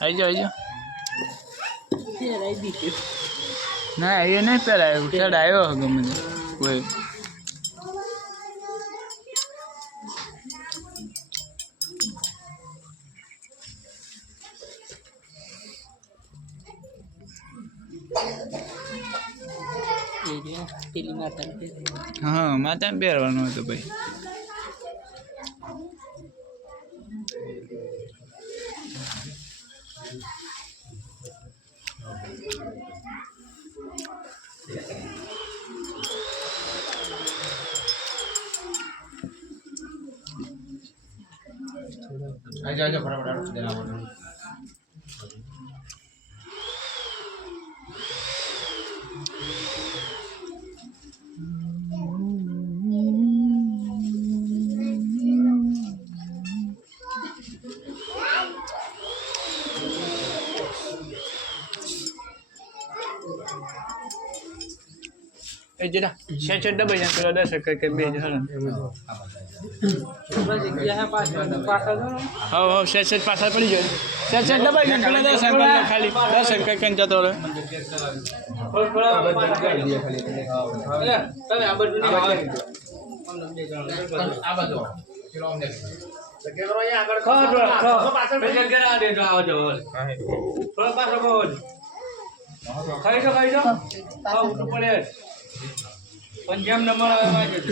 આવી જાઓ ના એ નહીં પહેરાયો શર્ટ આવ્યો ગમે તે કોઈ હા માતા પહેરવાનું હતું ભાઈ आजा फटाफट देना पड़ता એ જરા સેટ ડબલ જણ પેલો 10 કે બે જણ હા સેટ પાછળ પડી જાય સેટ ડબલ જણ પેલો 10 ખાલી 10 કે કન જતો રહે તમે આ બધું આ બાજુ ચલો અમને કે કરો અહીંયા આગળ પાછળ પેજર કરા દે તો આવજો થોડો પાછળ બોલ ખાઈ દો આવ તો પડે पंजाब नंबर आया